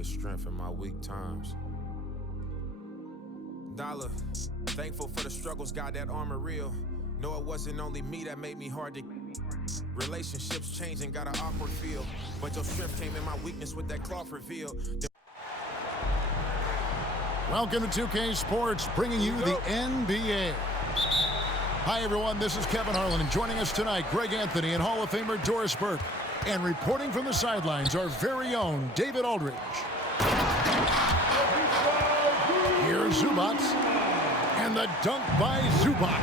the strength in my weak times. Dollar, thankful for the struggles, got that armor real. No, it wasn't only me that made me hard to. Relationships changing, got an awkward feel. But your strength came in my weakness with that cloth reveal. Welcome to 2K Sports, bringing you the NBA. Hi, everyone. This is Kevin Harlan, and joining us tonight, Greg Anthony and Hall of Famer Doris Burke. And reporting from the sidelines, our very own David Aldridge. Here's Zubac, and the dunk by Zubac.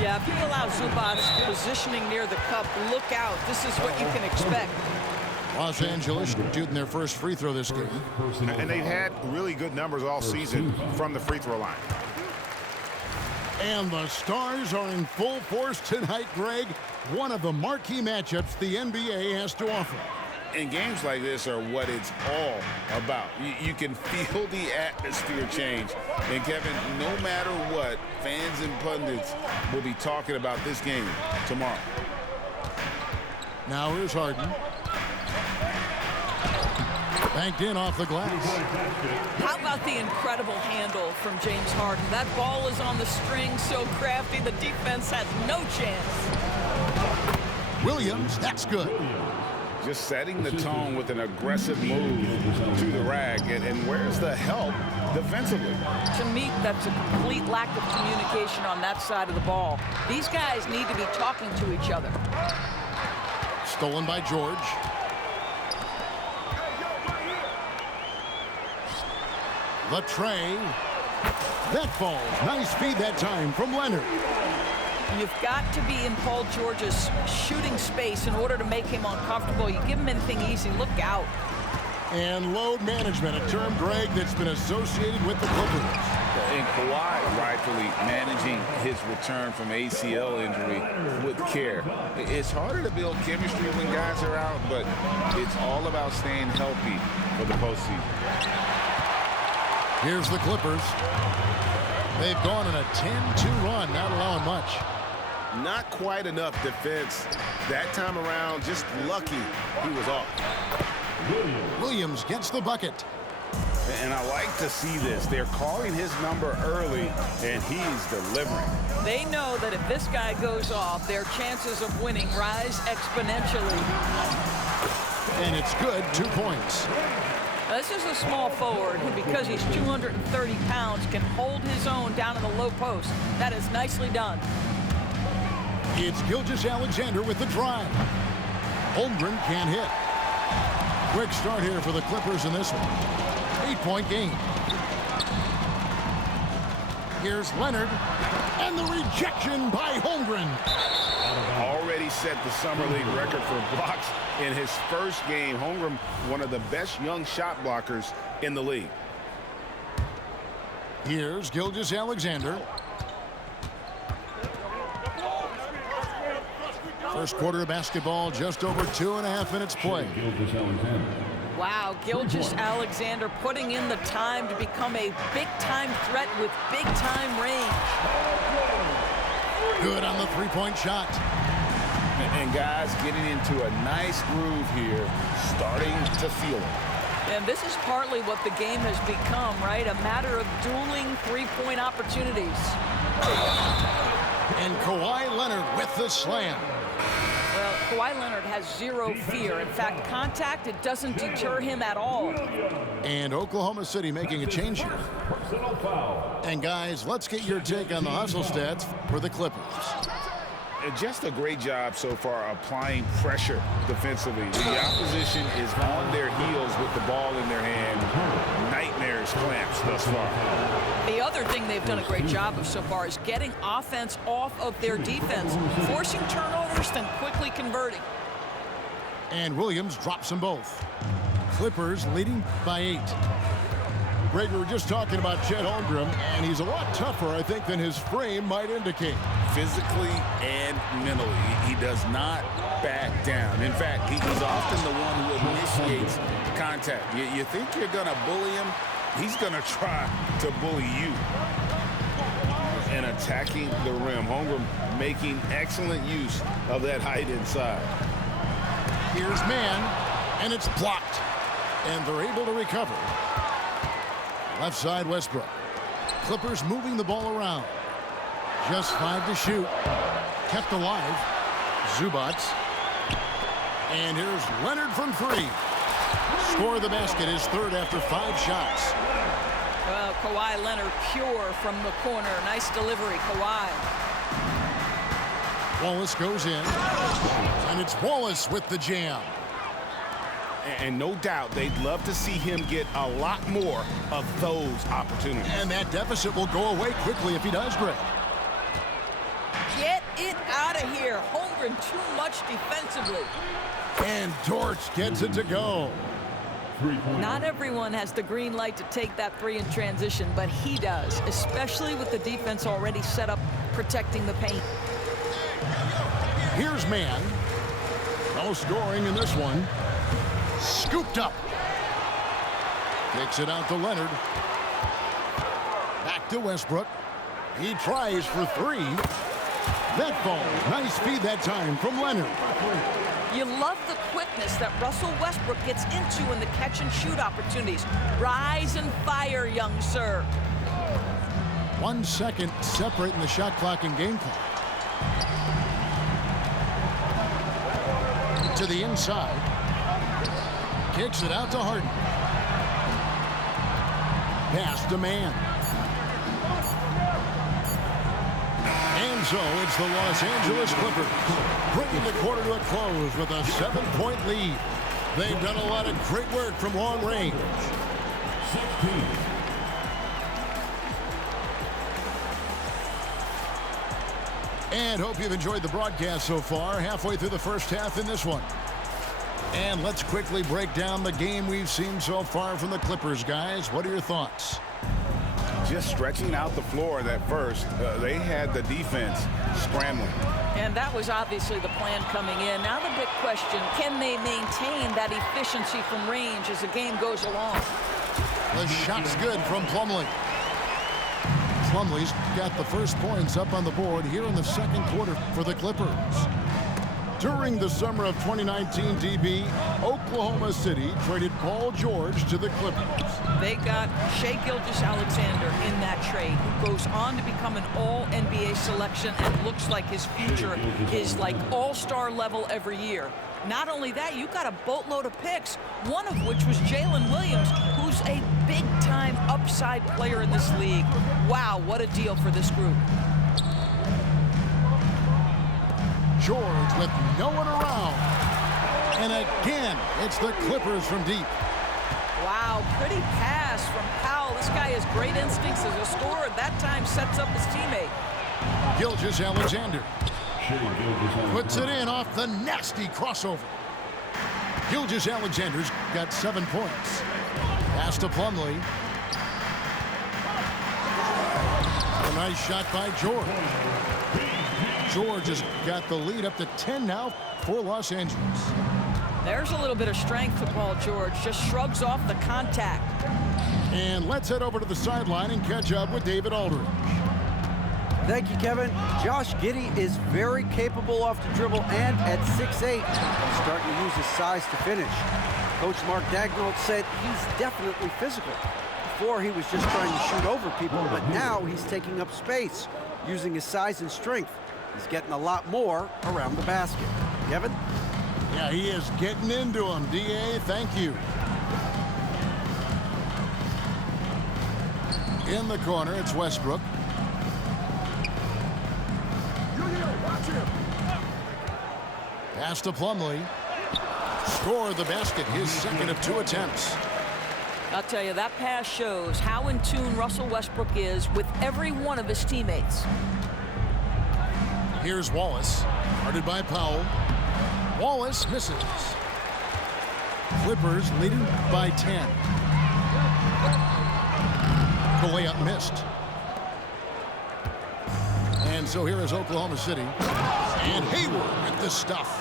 Yeah, if you allow Zubac positioning near the cup, look out. This is what you can expect. Los Angeles shooting their first free throw this game. And they've had really good numbers all season from the free throw line. And the Stars are in full force tonight, Greg. One of the marquee matchups the NBA has to offer. And games like this are what it's all about. You can feel the atmosphere change. And Kevin, no matter what, fans and pundits will be talking about this game tomorrow. Now here's Harden. Banked in off the glass. How about the incredible handle from James Harden? That ball is on the string, so crafty, the defense has no chance. Williams, that's good. Just setting the tone with an aggressive move to the rack. And where's the help defensively? To me, that's a complete lack of communication on that side of the ball. These guys need to be talking to each other. Stolen by George. The tray. That falls. Nice feed that time from Leonard. You've got to be in Paul George's shooting space in order to make him uncomfortable. You give him anything easy, look out. And load management, a term, Greg, that's been associated with the Clippers. And Kawhi rightfully managing his return from ACL injury with care. It's harder to build chemistry when guys are out, but it's all about staying healthy for the postseason. Here's the Clippers. They've gone on a 10-2 run, not allowing much. Not quite enough defense that time around. Just lucky he was off. Williams gets the bucket. And I like to see this. They're calling his number early, and he's delivering. They know that if this guy goes off, their chances of winning rise exponentially. And it's good, 2 points. Now, this is a small forward who, because he's 230 pounds, can hold his own down in the low post. That is nicely done. It's Gilgeous-Alexander with the drive. Holmgren can't hit. Quick start here for the Clippers in this one. 8-point game. Here's Leonard. And the rejection by Holmgren. Already set the Summer League record for blocks in his first game. Holmgren, one of the best young shot blockers in the league. Here's Gilgeous-Alexander. First quarter of basketball, just over 2.5 minutes play. Wow, Gilgeous-Alexander putting in the time to become a big-time threat with big-time range. Good on the three-point shot. And guys getting into a nice groove here, starting to feel it. And this is partly what the game has become, right? A matter of dueling three-point opportunities. And Kawhi Leonard with the slam. Well, Kawhi Leonard has zero fear. In fact, contact, it doesn't deter him at all. And Oklahoma City making a change here. And guys, let's get your take on the hustle stats for the Clippers. Just a great job so far applying pressure defensively. The opposition is on their heels with the ball in their hand. Nightmares clamps thus far. The other thing they've done a great job of so far is getting offense off of their defense, forcing turnovers, then quickly converting. And Williams drops them both. Clippers leading by 8. Greg, we were just talking about Chet Holmgren, and he's a lot tougher, I think, than his frame might indicate. Physically and mentally, he does not back down. In fact, he's often the one who initiates contact. You think you're going to bully him? He's going to try to bully you. And attacking the rim. Holmgren making excellent use of that height inside. Here's man, and it's blocked. And they're able to recover. Left side, Westbrook. Clippers moving the ball around. Just 5 to shoot. Kept alive. Zubac. And here's Leonard from 3. Score the basket, his third after 5 shots. Well, Kawhi Leonard pure from the corner. Nice delivery, Kawhi. Wallace goes in. And it's Wallace with the jam. And no doubt they'd love to see him get a lot more of those opportunities. And that deficit will go away quickly if he does, Greg. Get it out of here. Holmgren too much defensively. And Dort gets it to go. Not everyone has the green light to take that 3 in transition, but he does, especially with the defense already set up protecting the paint. Here's Mann. No scoring in this one. Scooped up. Kicks it out to Leonard. Back to Westbrook. He tries for 3. That falls. Nice feed that time from Leonard. You love the quickness that Russell Westbrook gets into in the catch-and-shoot opportunities. Rise and fire, young sir. 1 second separating the shot clock and game clock. To the inside. Kicks it out to Harden. Pass to Mann. And so it's the Los Angeles Clippers bringing the quarter to a close with a 7-point lead. They've done a lot of great work from long range. And hope you've enjoyed the broadcast so far. Halfway through the first half in this one. And let's quickly break down the game we've seen so far from the Clippers, guys. What are your thoughts? Just stretching out the floor at first. They had the defense scrambling. And that was obviously the plan coming in. Now the big question, can they maintain that efficiency from range as the game goes along? The shot's good from Plumlee. Plumlee's got the first points up on the board here in the second quarter for the Clippers. During the summer of 2019, DB, Oklahoma City traded Paul George to the Clippers. They got Shai Gilgeous-Alexander in that trade, who goes on to become an all-NBA selection and looks like his future is like all-star level every year. Not only that, you got a boatload of picks, one of which was Jalen Williams, who's a big-time upside player in this league. Wow, what a deal for this group. George with no one around. And again, it's the Clippers from deep. Wow, pretty pass from Powell. This guy has great instincts as a scorer. That time sets up his teammate. Gilgeous-Alexander puts it in off the nasty crossover. Gilgeous-Alexander's got 7 points. Pass to Plumlee. A nice shot by George. George has got the lead up to 10 now for Los Angeles. There's a little bit of strength to Paul George. Just shrugs off the contact. And let's head over to the sideline and catch up with David Aldridge. Thank you, Kevin. Josh Giddey is very capable off the dribble and at 6'8", starting to use his size to finish. Coach Mark Daigneault said he's definitely physical. Before he was just trying to shoot over people, but now he's taking up space, using his size and strength. He's getting a lot more around the basket. Kevin? Yeah, he is getting into him. D.A., thank you. In the corner, it's Westbrook. Pass to Plumlee. Score the basket, his second of 2 attempts. I'll tell you, that pass shows how in tune Russell Westbrook is with every one of his teammates. Here's Wallace, guarded by Powell. Wallace misses. Clippers leading by 10. The layup missed. And so here is Oklahoma City. And Hayward with the stuff.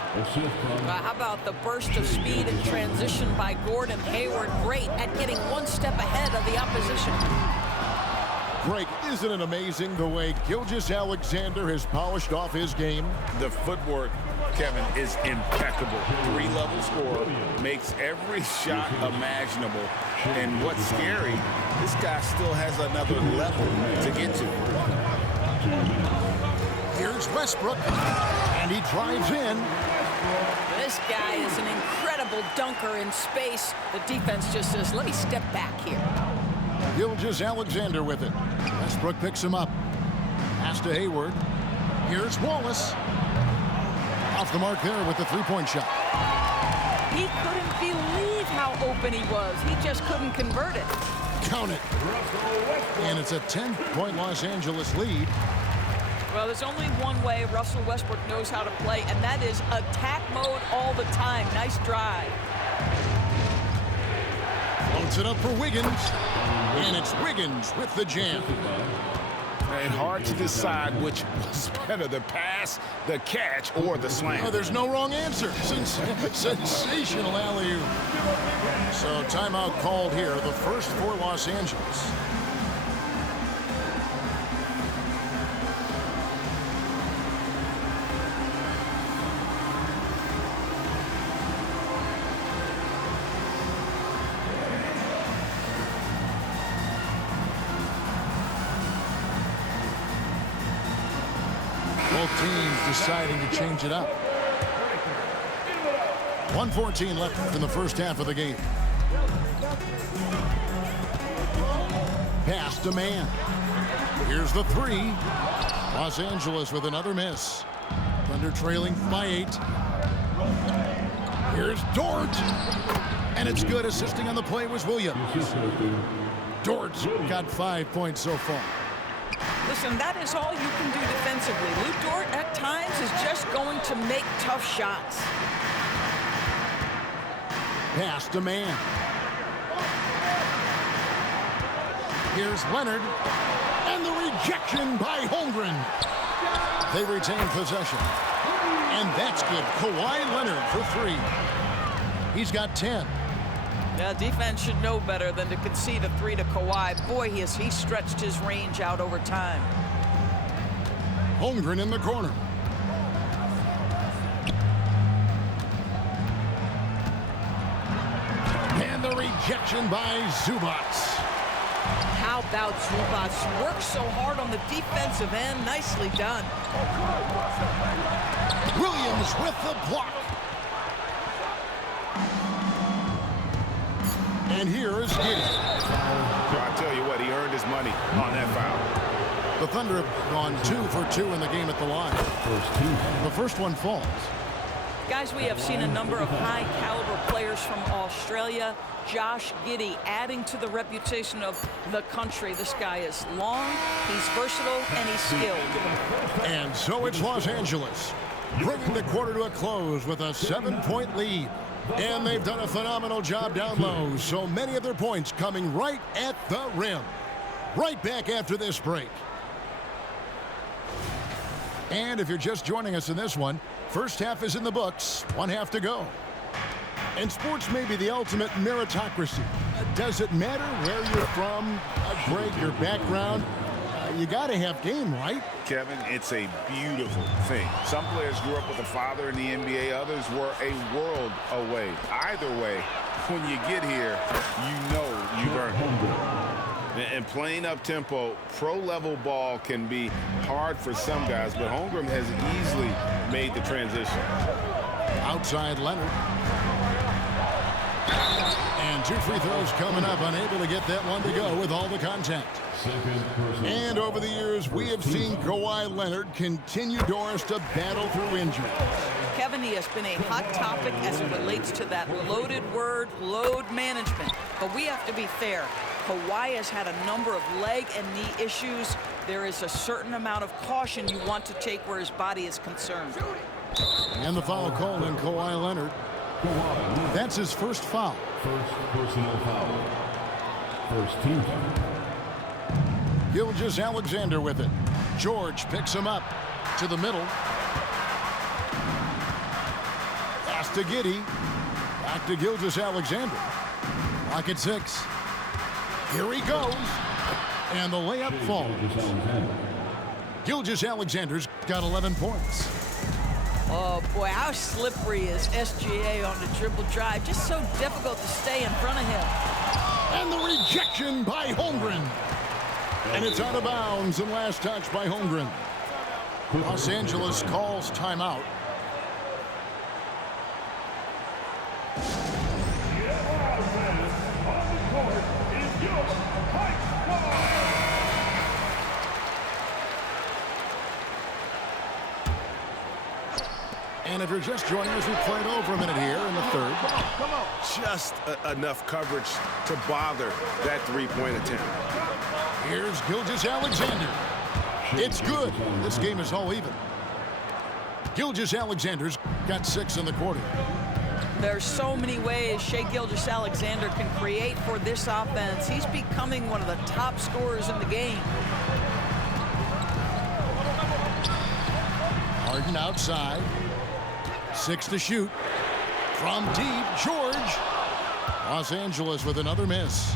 How about the burst of speed and transition by Gordon Hayward? Great at getting one step ahead of the opposition. Greg, isn't it amazing the way Gilgeous-Alexander has polished off his game? The footwork Kevin, is impeccable. 3-level scorer, makes every shot imaginable. And what's scary, this guy still has another level to get to. Here's Westbrook, and he drives in. This guy is an incredible dunker in space. The defense just says, let me step back here. Gilgeous-Alexander with it. Westbrook picks him up. Pass to Hayward. Here's Wallace. Off the mark there with the three-point shot. He couldn't believe how open he was. He just couldn't convert it. Count it. And it's a 10-point Los Angeles lead. Well, there's only one way Russell Westbrook knows how to play, and that is attack mode all the time. Nice drive. Floats it up for Wiggins. And it's Wiggins with the jam. And hard to decide which was better, the pass, the catch, or the slam. Oh, there's no wrong answer. Sensational alley-oop. So timeout called here, the first for Los Angeles. Both teams deciding to change it up. 1:14 left in the first half of the game. Pass to man. Here's the three. Los Angeles with another miss. Thunder trailing by 8. Here's Dort. And it's good. Assisting on the play was Williams. Dort's got 5 points so far. Listen, that is all you can do defensively. Lou Dort, at times, is just going to make tough shots. Pass to man. Here's Leonard. And the rejection by Holmgren. They retain possession. And that's good. Kawhi Leonard for 3. He's got 10. Yeah, defense should know better than to concede a 3 to Kawhi. Boy, he stretched his range out over time. Holmgren in the corner. And the rejection by Zubac. How about Zubac? Worked so hard on the defensive end. Nicely done. Williams with the block. And here is Giddey. I tell you what, he earned his money on that foul. The Thunder have gone 2 for 2 in the game at the line. The first one falls. Guys, we have seen a number of high-caliber players from Australia. Josh Giddey adding to the reputation of the country. This guy is long, he's versatile, and he's skilled. And so it's Los Angeles, bringing the quarter to a close with a 7-point lead. And they've done a phenomenal job down low. So many of their points coming right at the rim. Right back after this break. And if you're just joining us in this one, first half is in the books. 1 half to go. And sports may be the ultimate meritocracy. Does it matter where you're from, Greg, your background? You got to have game, right? Kevin, it's a beautiful thing. Some players grew up with a father in the NBA. Others were a world away. Either way, when you get here, you know you've earned it. And playing up-tempo, pro-level ball can be hard for some guys, but Holmgren has easily made the transition. Outside Leonard. And 2 free throws coming up, unable to get that one to go with all the contact. And over the years, we have seen Kawhi Leonard continue, Doris, to battle through injury. Kevin, he has been a hot topic as it relates to that loaded word, load management. But we have to be fair. Kawhi has had a number of leg and knee issues. There is a certain amount of caution you want to take where his body is concerned. And the foul called on Kawhi Leonard. That's his first foul. First personal foul. First team foul. Gilgeous-Alexander with it. George picks him up to the middle. Pass to Giddey. Back to Gilgeous-Alexander. Lock at 6. Here he goes. And the layup falls. Gilgeous-Alexander's got 11 points. Oh, boy, how slippery is SGA on the dribble drive. Just so difficult to stay in front of him. And the rejection by Holmgren. And it's out of bounds and last touch by Holmgren. Los Angeles calls timeout. And if you're just joining us, we played over a minute here in the third. Come on. Just enough coverage to bother that three-point attempt. Here's Gilgeous-Alexander. It's good. This game is all even. Gilgeous-Alexander's got 6 in the quarter. There's so many ways Shai Gilgeous-Alexander can create for this offense. He's becoming one of the top scorers in the game. Harden outside. 6 to shoot. From deep, George. Los Angeles with another miss.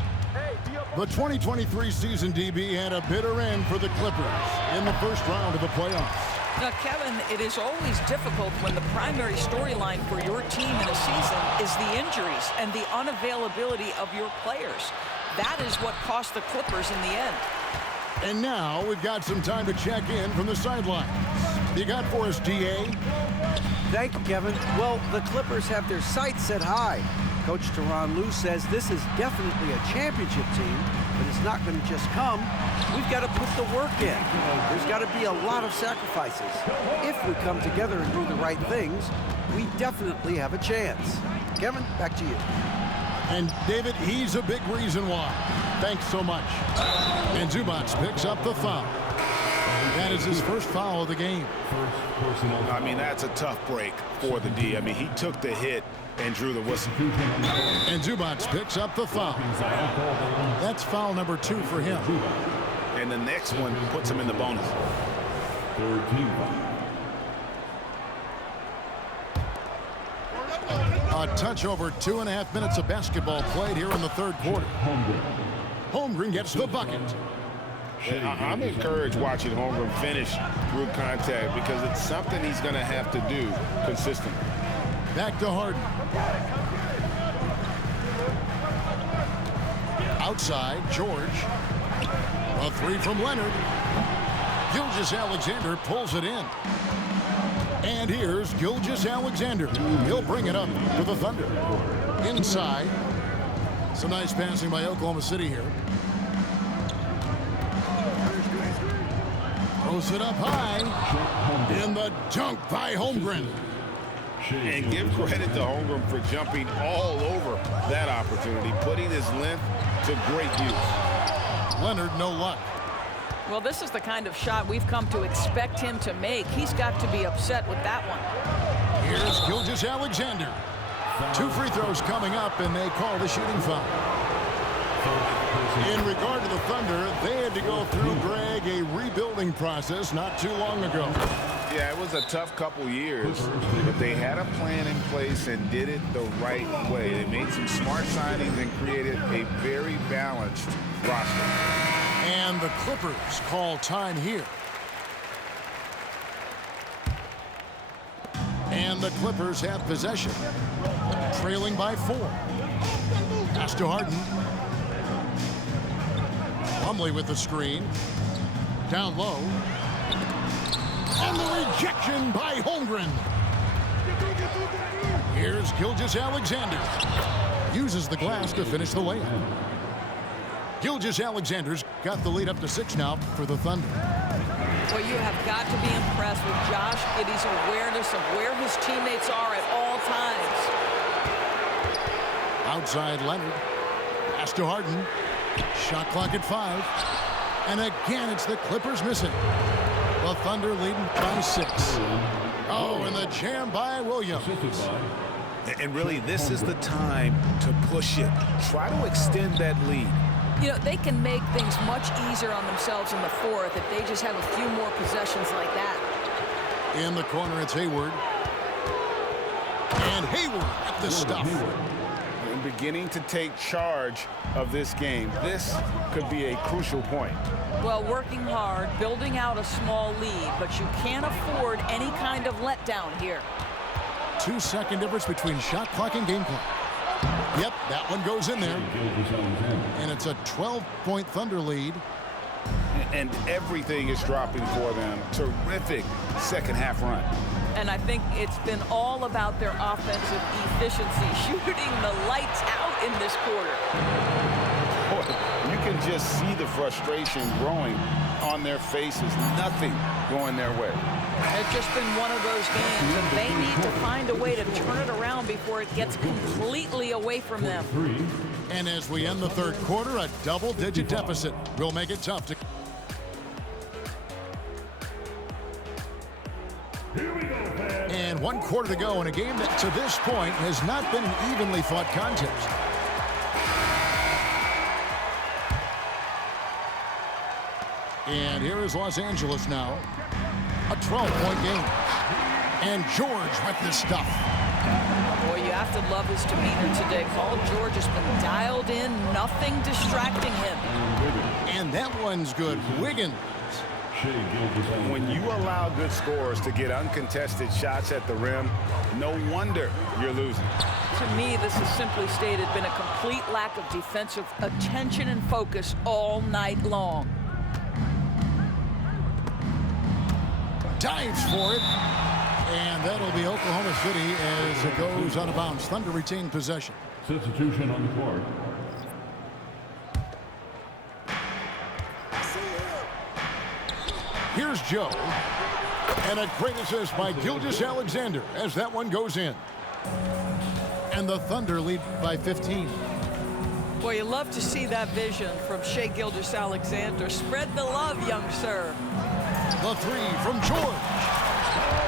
The 2023 season, DB, had a bitter end for the Clippers in the first round of the playoffs. Now, Kevin, it is always difficult when the primary storyline for your team in a season is the injuries and the unavailability of your players. That is what cost the Clippers in the end. And now we've got some time to check in from the sidelines. You got for us, DA? Thank you, Kevin. Well, the Clippers have their sights set high. Coach Tyronn Lue says this is definitely a championship team, but it's not going to just come. We've got to put the work in. There's got to be a lot of sacrifices. If we come together and do the right things, we definitely have a chance. Kevin, back to you. And David, he's a big reason why. Thanks so much. And Zubac picks up the foul. That is his first foul of the game. I mean, that's a tough break for the D. I mean, he took the hit and drew the whistle. And Zubac picks up the foul. That's foul number 2 for him. And the next one puts him in the bonus. A touch over 2.5 minutes of basketball played here in the third quarter. Holmgren gets the bucket. I'm encouraged watching Holmgren finish through contact because it's something he's going to have to do consistently. Back to Harden. Outside, George. A 3 from Leonard. Gilgeous-Alexander pulls it in. And here's Gilgeous-Alexander. He'll bring it up for the Thunder. Inside. Some nice passing by Oklahoma City here. Throws it up high. In the dunk by Holmgren. And give credit to Holmgren for jumping all over that opportunity, putting his length to great use. Leonard, no luck. Well, this is the kind of shot we've come to expect him to make. He's got to be upset with that one. Here's Gilgeous-Alexander. 2 free throws coming up, and they call the shooting foul. In regard to the Thunder, they had to go through, Greg, a rebuilding process not too long ago. Yeah, it was a tough couple years, but they had a plan in place and did it the right way. They made some smart signings and created a very balanced roster. And the Clippers call time here. And the Clippers have possession, trailing by 4. Pass to Harden. Plumlee with the screen. Down low. And the rejection by Holmgren. Here's Gilgeous-Alexander. Uses the glass to finish the layup. Gilgeous-Alexander's got the lead up to 6 now for the Thunder. Well, you have got to be impressed with Josh Giddey's awareness of where his teammates are at all times. Outside Leonard. Pass to Harden. Shot clock at 5. And again, it's the Clippers missing. The Thunder leading by 6. Oh, and the jam by Williams. And really, this is the time to push it. Try to extend that lead. You know, they can make things much easier on themselves in the fourth if they just have a few more possessions like that. In the corner, it's Hayward. And Hayward at the stuff. beginning to take charge of this game. This could be a crucial point. Well, working hard, building out a small lead, but you can't afford any kind of letdown here. 2-second difference between shot clock and game clock. Yep, that one goes in there. And it's a 12-point Thunder lead. And everything is dropping for them. Terrific second-half run. And I think it's been all about their offensive efficiency, shooting the lights out in this quarter. Boy, you can just see the frustration growing on their faces. Nothing going their way. It's just been one of those games, and they need to find a way to turn it around before it gets completely away from them. And as we end the third quarter, a double-digit deficit will make it tough to... And 1 quarter to go in a game that, to this point, has not been an evenly fought contest. And here is Los Angeles now. A 12-point game. And George with this stuff. Boy, you have to love his demeanor today. Paul George has been dialed in, nothing distracting him. And that one's good. Wiggins. When you allow good scorers to get uncontested shots at the rim, no wonder you're losing. To me, this has simply stated been a complete lack of defensive attention and focus all night long. Dives for it. And that'll be Oklahoma City as it goes out of bounds. Thunder retain possession. Substitution on the court. Here's Joe. And a great assist by Gilgeous-Alexander as that one goes in. And the Thunder lead by 15. Boy, you love to see that vision from Shai Gilgeous-Alexander. Spread the love, young sir. The three from George.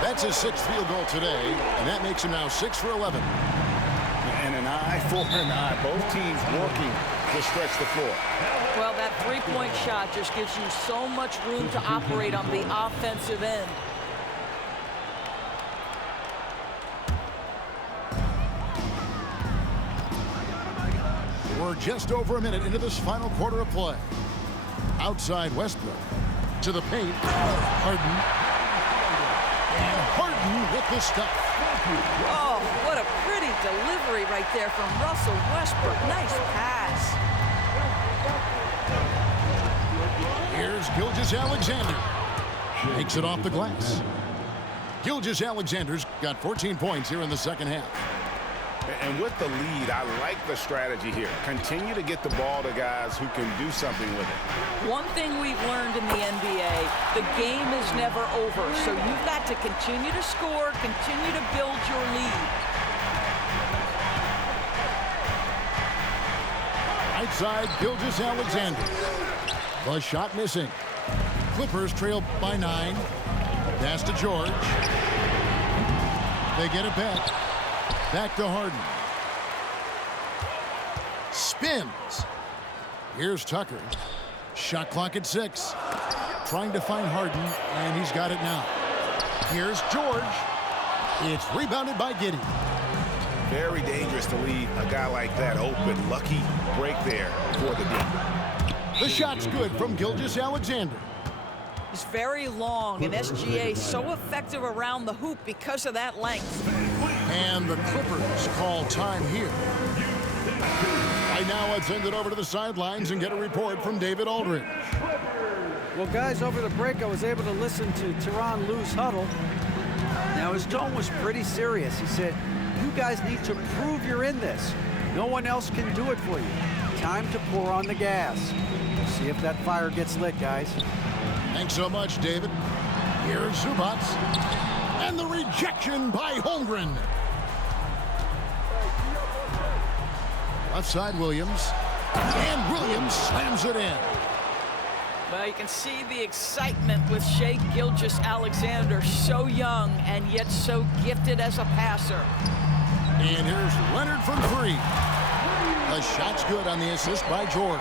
That's his 6th field goal today, and that makes him now 6 for 11. And an eye for an eye. Both teams working to stretch the floor. Well, that three-point shot just gives you so much room to operate on the offensive end. We're just over a minute into this final quarter of play. Outside Westbrook. To the paint. Harden. And Harden with the stuff. Oh, what a pretty delivery right there from Russell Westbrook. Nice pass. Here's Gilgeous-Alexander. Takes it off the glass. Gilgeous-Alexander's got 14 points here in the second half. And with the lead, I like the strategy here. Continue to get the ball to guys who can do something with it. One thing we've learned in the NBA, the game is never over. So you've got to continue to score, continue to build your lead. Right side, Gilgeous-Alexander. The shot missing. Clippers trail by 9. Pass to George. They get it back. Back to Harden. Spins. Here's Tucker. Shot clock at 6. Trying to find Harden, and he's got it now. Here's George. It's rebounded by Giddey. Very dangerous to leave a guy like that open. Lucky break there for the D. The shot's good from Gilgeous-Alexander. He's very long, and SGA so effective around the hoop because of that length. And the Clippers call time here. Right now, let's send it over to the sidelines and get a report from David Aldridge. Well, guys, over the break, I was able to listen to Tyronn Lue's huddle. Now, his tone was pretty serious. He said, you guys need to prove you're in this. No one else can do it for you. Time to pour on the gas. See if that fire gets lit, guys. Thanks so much, David. Here's Zubac. And the rejection by Holmgren. Left side, Williams. And Williams slams it in. Well, you can see the excitement with Shai Gilgeous-Alexander, so young and yet so gifted as a passer. And here's Leonard from 3. The shot's good on the assist by George.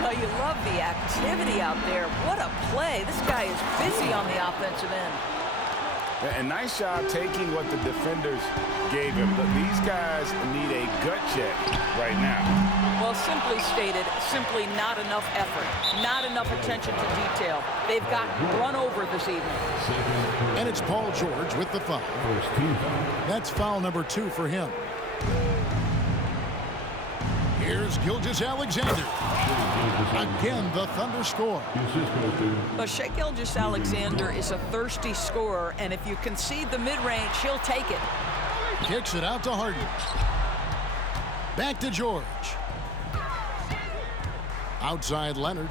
Well, you love the activity out there. What a play. This guy is busy on the offensive end. And nice job taking what the defenders gave him. But these guys need a gut check right now. Well, simply stated, simply not enough effort, not enough attention to detail. They've gotten run over this evening. And it's Paul George with the foul. First team foul. That's foul number 2 for him. Here's Gilgeous-Alexander. Again, the Thunder score. But Shai Gilgeous-Alexander is a thirsty scorer, and if you concede the mid-range, he'll take it. Kicks it out to Harden. Back to George. Outside Leonard.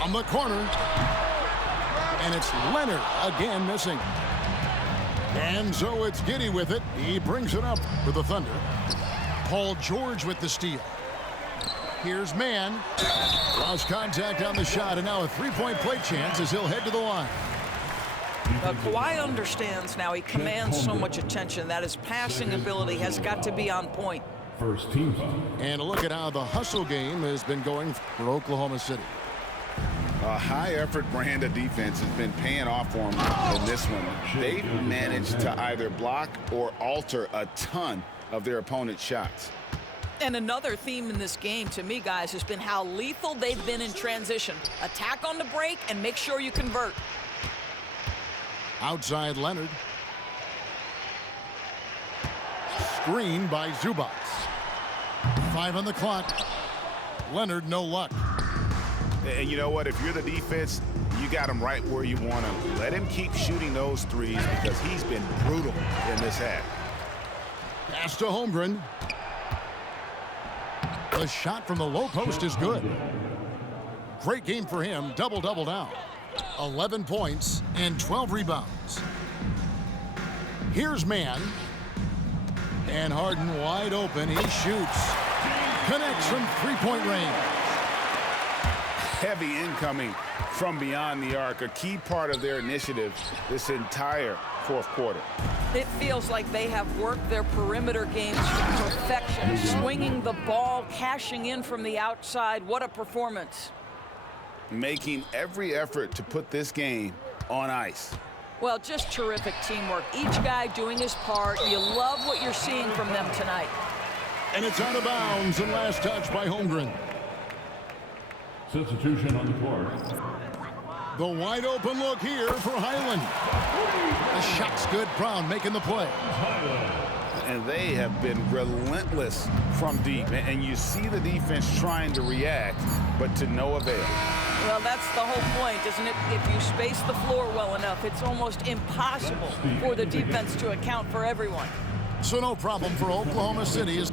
From the corner. And it's Leonard again missing. And so it's Giddey with it. He brings it up for the Thunder. Paul George with the steal. Here's Mann. Lost contact on the shot, and now a three-point play chance as he'll head to the line. Kawhi understands now. He commands so much attention that his passing ability has got to be on point. First team foul. And a look at how the hustle game has been going for Oklahoma City. A high-effort brand of defense has been paying off for them in this one. They've managed to either block or alter a ton of their opponent's shots. And another theme in this game, to me, guys, has been how lethal they've been in transition. Attack on the break and make sure you convert. Outside Leonard. Screen by Zubac. 5 on the clock. Leonard, no luck. And you know what? If you're the defense, you got him right where you want him. Let him keep shooting those threes because he's been brutal in this half. Pass to Holmgren. The shot from the low post is good. Great game for him. Double-double now. 11 points and 12 rebounds. Here's Mann. And Harden wide open. He shoots. Connects from three-point range. Heavy incoming from beyond the arc, a key part of their initiative this entire fourth quarter. It feels like they have worked their perimeter games to perfection, swinging the ball, cashing in from the outside. What a performance. Making every effort to put this game on ice. Well, just terrific teamwork. Each guy doing his part. You love what you're seeing from them tonight. And it's out of bounds and last touch by Holmgren. Substitution on the court. The wide open look here for Highland. The shot's good. Brown making the play. And they have been relentless from deep. And you see the defense trying to react, but to no avail. Well, that's the whole point, isn't it? If you space the floor well enough, it's almost impossible for the defense to account for everyone. So no problem for Oklahoma City.